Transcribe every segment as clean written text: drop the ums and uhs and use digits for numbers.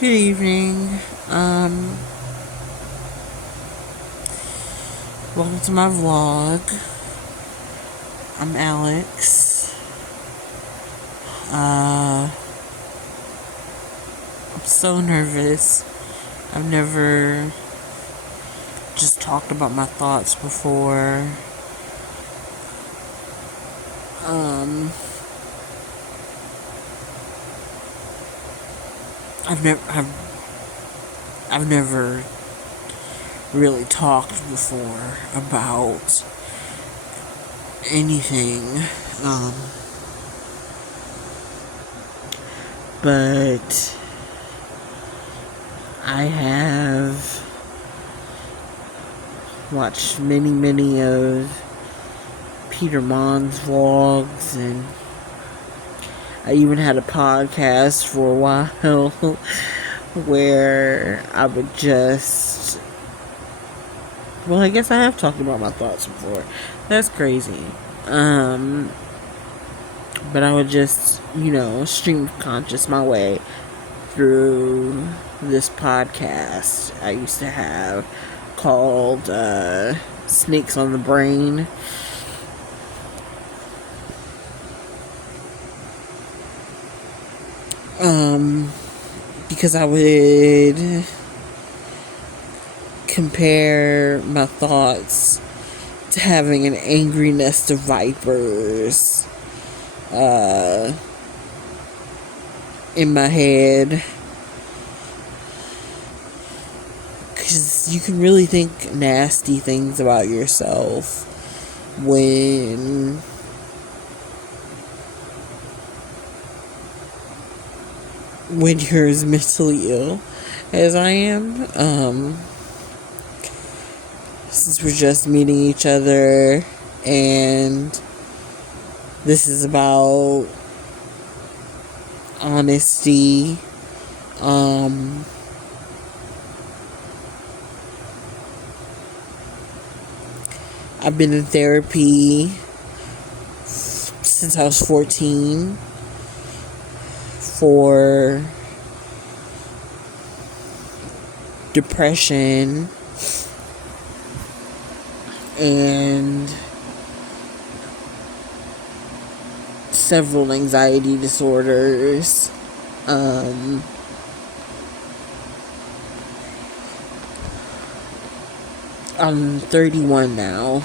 Good evening. Welcome to my vlog. I'm Alex. I'm so nervous. I've never just talked about my thoughts before. I've never really talked before about anything. But I have watched many of Peter Mon's vlogs, and I even had a podcast for a while where I would just, well, I guess I have talked about my thoughts before. That's crazy. But I would just, stream conscious my way through this podcast I used to have called Snakes on the Brain. Because I would compare my thoughts to having an angry nest of vipers in my head. Because you can really think nasty things about yourself when you're as mentally ill as I am. Since we're just meeting each other and this is about honesty, I've been in therapy since I was 14 for depression and several anxiety disorders. I'm 31 now,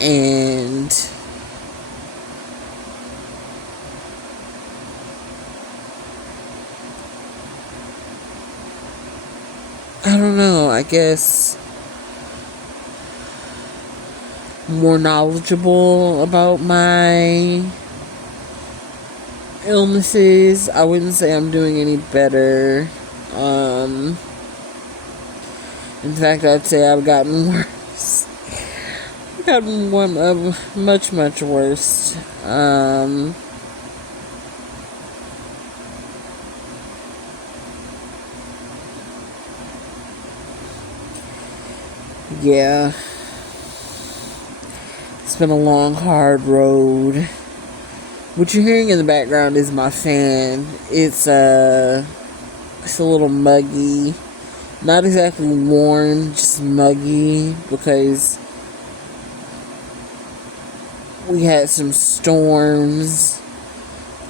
and I don't know, I guess more knowledgeable about my illnesses. I wouldn't say I'm doing any better. In fact, I'd say I've gotten worse. I've gotten much worse. Yeah. It's been a long, hard road. What you're hearing in the background is my fan. It's a little muggy. Not exactly warm, just muggy, because we had some storms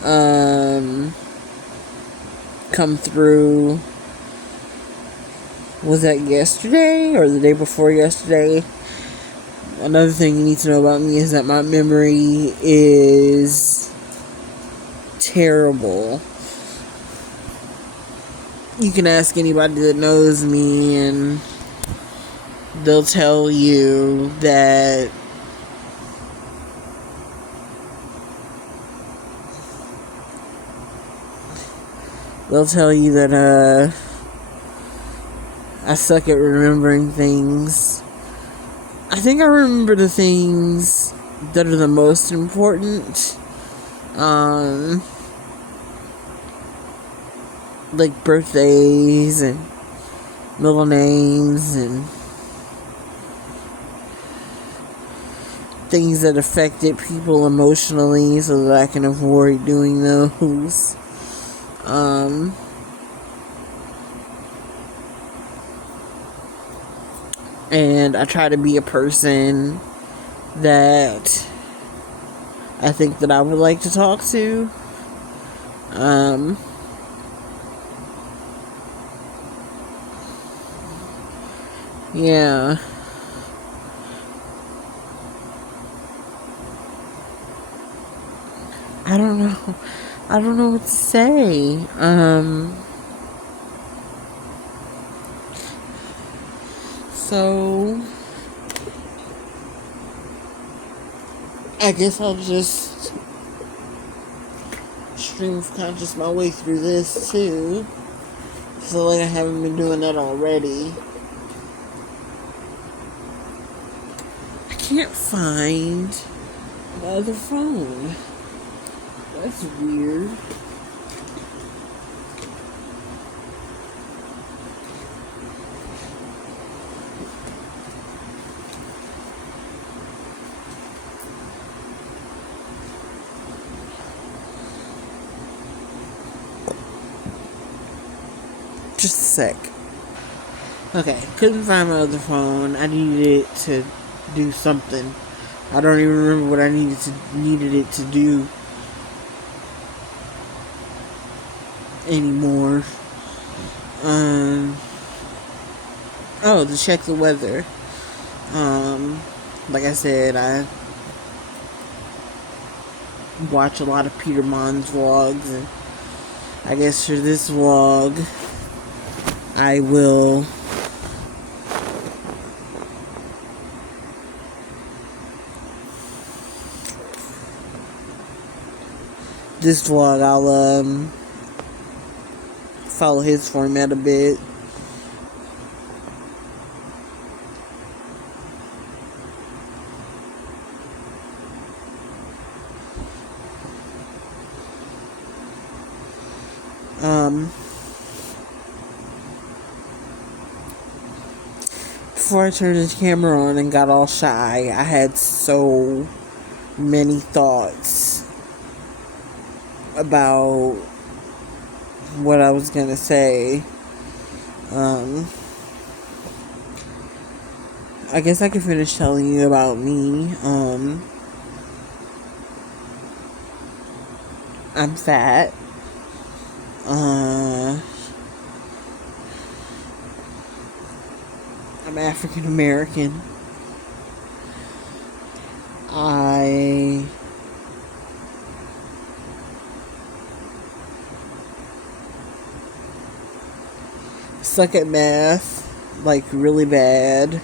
come through. Was that yesterday or the day before yesterday? Another thing you need to know about me is that my memory is terrible. You can ask anybody that knows me and they'll tell you that I suck at remembering things. I think I remember the things that are the most important. Like birthdays and middle names and things that affected people emotionally so that I can avoid doing those. And I try to be a person that I think that I would like to talk to. Um, yeah. I don't know. I don't know what to say. So I guess I'll just stream of conscious my way through this too. So like I haven't been doing that already. I can't find the other phone. That's weird. Just a sec. Okay, couldn't find my other phone. I needed it to do something. I don't even remember what I needed it to do anymore. Oh, to check the weather. Like I said, I watch a lot of Peter Mon's vlogs, and I guess for this vlog, I will I'll follow his format a bit. Before I turned the camera on and got all shy, I had so many thoughts about what I was gonna say. I guess I could finish telling you about me. I'm fat. I'm African American. I suck at math, like really bad.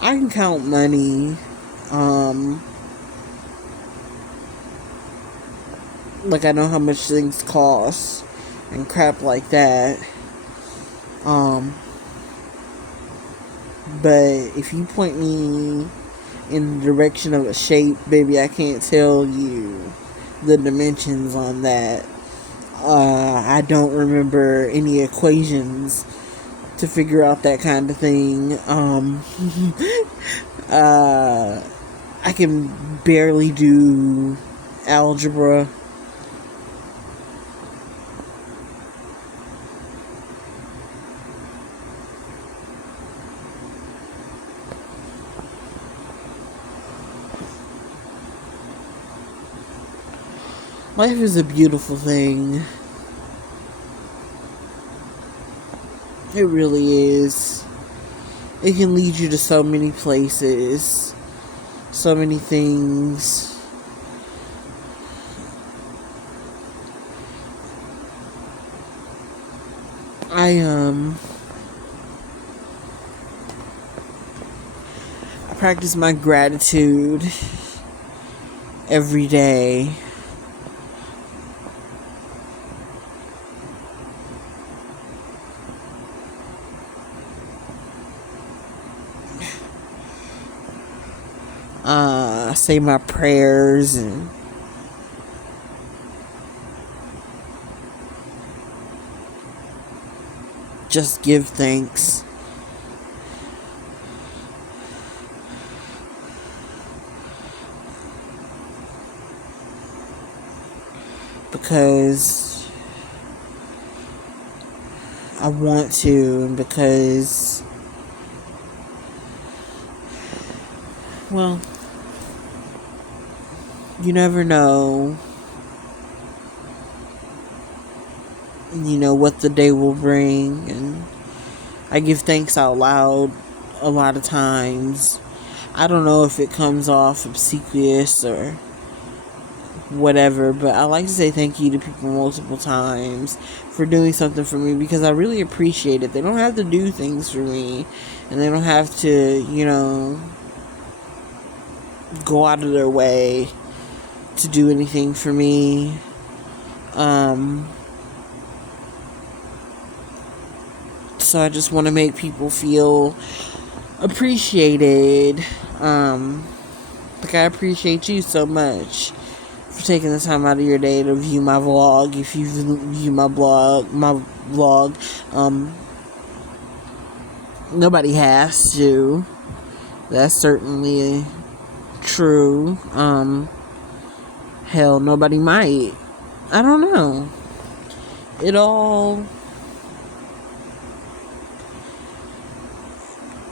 I can count money. Like I know how much things cost and crap like that. But if you point me in the direction of a shape, baby, I can't tell you the dimensions on that. I don't remember any equations to figure out that kind of thing. I can barely do algebra. Life is a beautiful thing. It really is. It can lead you to so many places, so many things. I practice my gratitude every day. Say my prayers and just give thanks. Because I want to, and because Well, you never know, what the day will bring. And I give thanks out loud a lot of times. I don't know if it comes off obsequious or whatever, but I like to say thank you to people multiple times for doing something for me, because I really appreciate it. They don't have to do things for me, and they don't have to, go out of their way to do anything for me. So I just want to make people feel appreciated. Like, I appreciate you so much for taking the time out of your day to view my vlog. If you view my vlog, nobody has to. That's certainly true. Hell, nobody might. I don't know.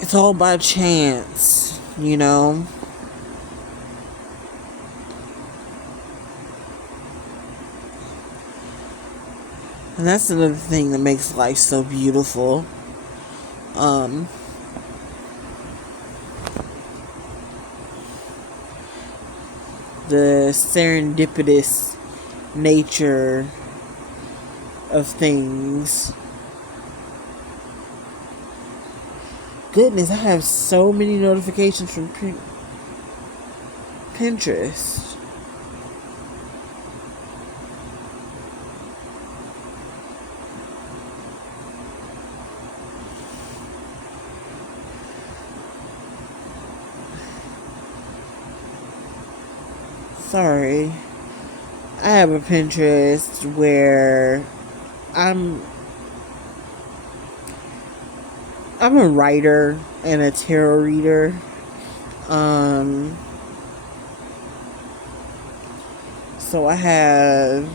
It's all by chance, And that's another thing that makes life so beautiful. The serendipitous nature of things. Goodness, I have so many notifications from Pinterest. Sorry. I have a Pinterest where I'm a writer and a tarot reader. So I have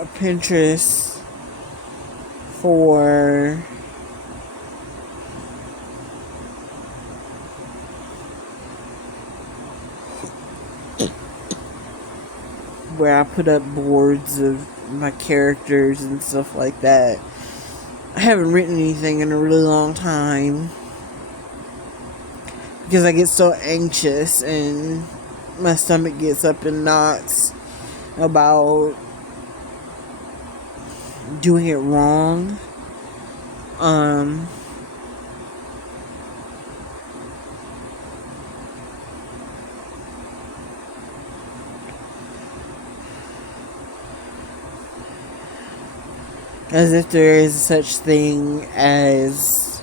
a Pinterest for where I put up boards of my characters and stuff like that. I haven't written anything in a really long time because I get so anxious and my stomach gets up in knots about doing it wrong. As if there is such thing as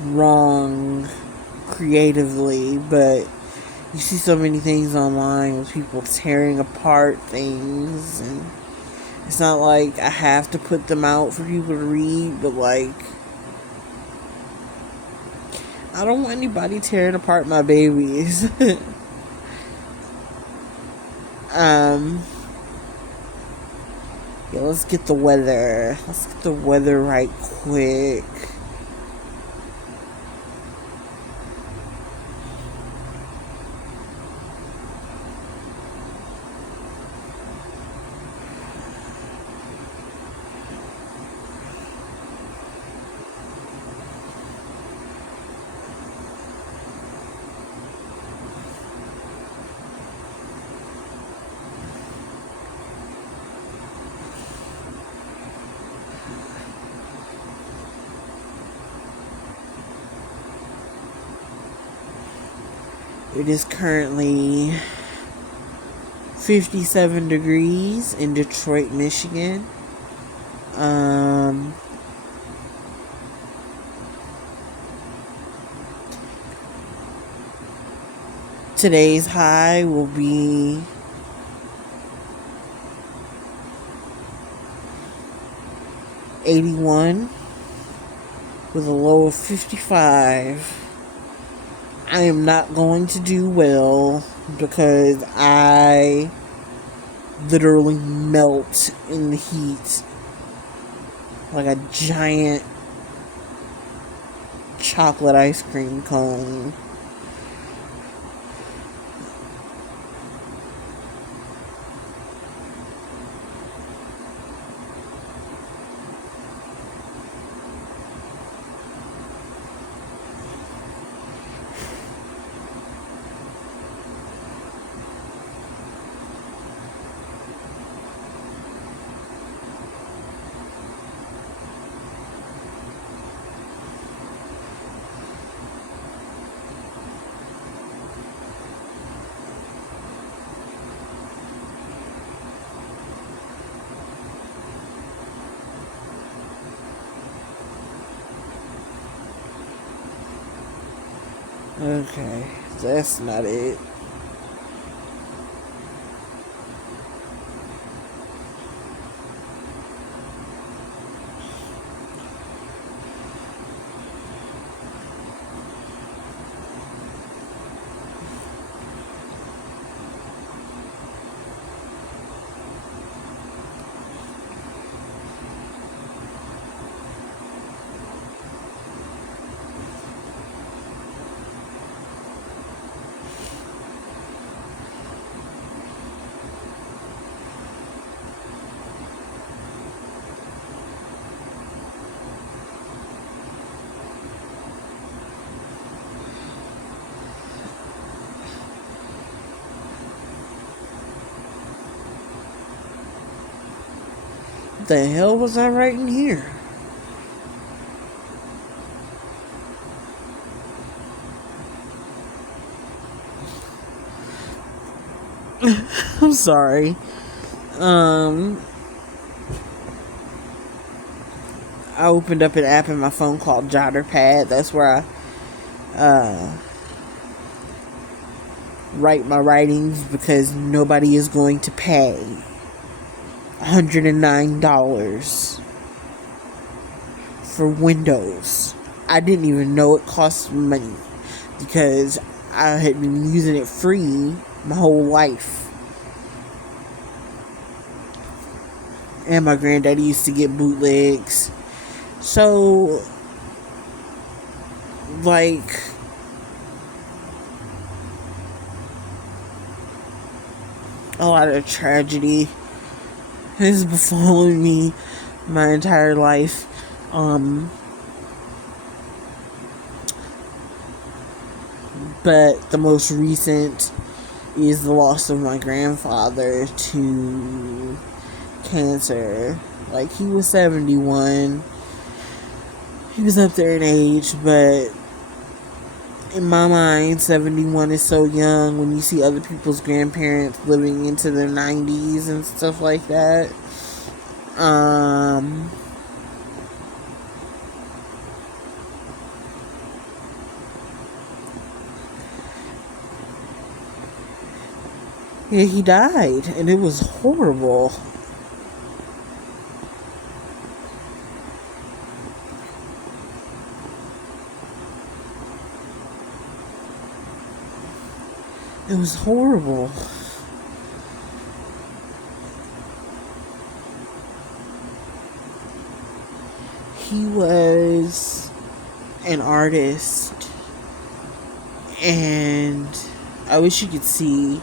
wrong creatively, but you see so many things online with people tearing apart things, and it's not like I have to put them out for people to read, but like, I don't want anybody tearing apart my babies. Yeah, let's get the weather. Let's get the weather right quick. It is currently 57 degrees in Detroit, Michigan. Today's high will be 81 with a low of 55. I am not going to do well because I literally melt in the heat like a giant chocolate ice cream cone. Okay, that's not it. What the hell was I writing here? I'm sorry. I opened up an app in my phone called Jotterpad. That's where I write my writings because nobody is going to pay $109 for Windows. I didn't even know it cost money because I had been using it free my whole life. And my granddaddy used to get bootlegs. So, like, a lot of tragedy has befallen me my entire life. But the most recent is the loss of my grandfather to cancer. Like, he was 71. He was up there in age, but in my mind, 71 is so young when you see other people's grandparents living into their 90s and stuff like that. Yeah, he died, and it was horrible. It was horrible. He was an artist, and I wish you could see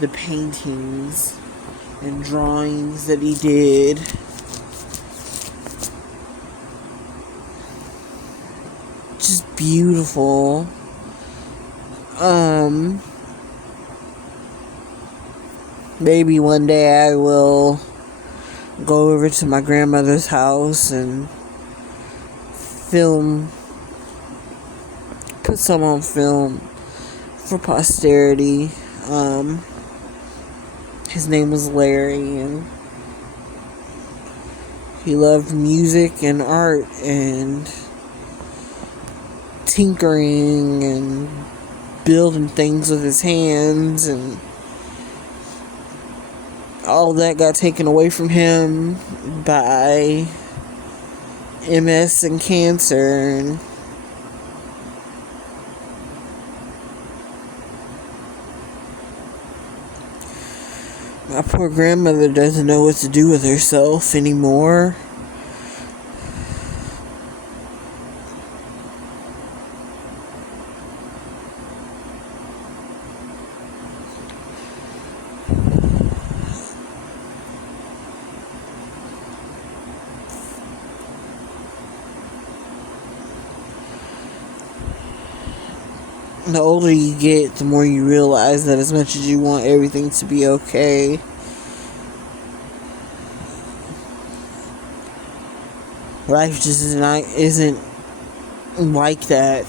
the paintings and drawings that he did. Just beautiful. Maybe one day I will go over to my grandmother's house and put some on film for posterity. His name was Larry, and he loved music and art and tinkering and building things with his hands, and all that got taken away from him by MS and cancer. And Poor grandmother doesn't know what to do with herself anymore. The older you get, the more you realize that as much as you want everything to be okay, life just isn't like that.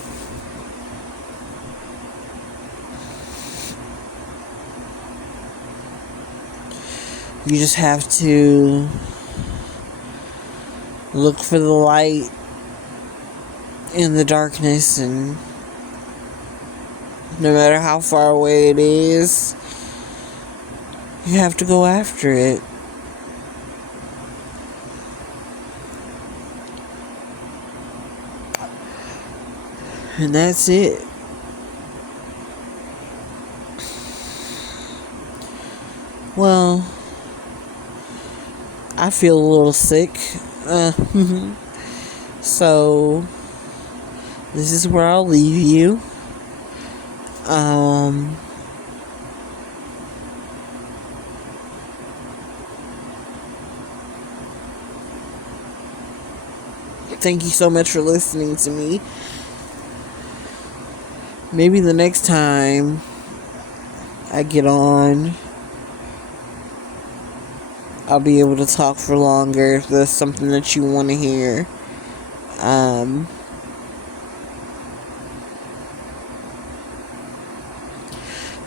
You just have to look for the light in the darkness, and no matter how far away it is, you have to go after it. And that's it. Well, I feel a little sick. So, this is where I'll leave you. Thank you so much for listening to me. Maybe the next time I get on, I'll be able to talk for longer if there's something that you want to hear.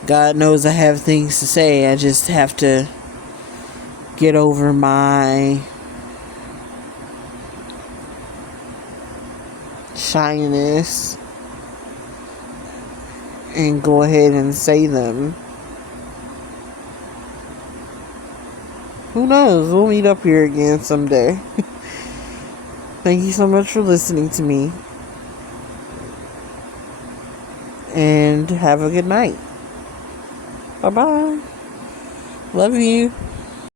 God knows I have things to say. I just have to get over my shyness and go ahead and say them. Who knows? We'll meet up here again someday. Thank you so much for listening to me. And have a good night. Bye-bye. Love you.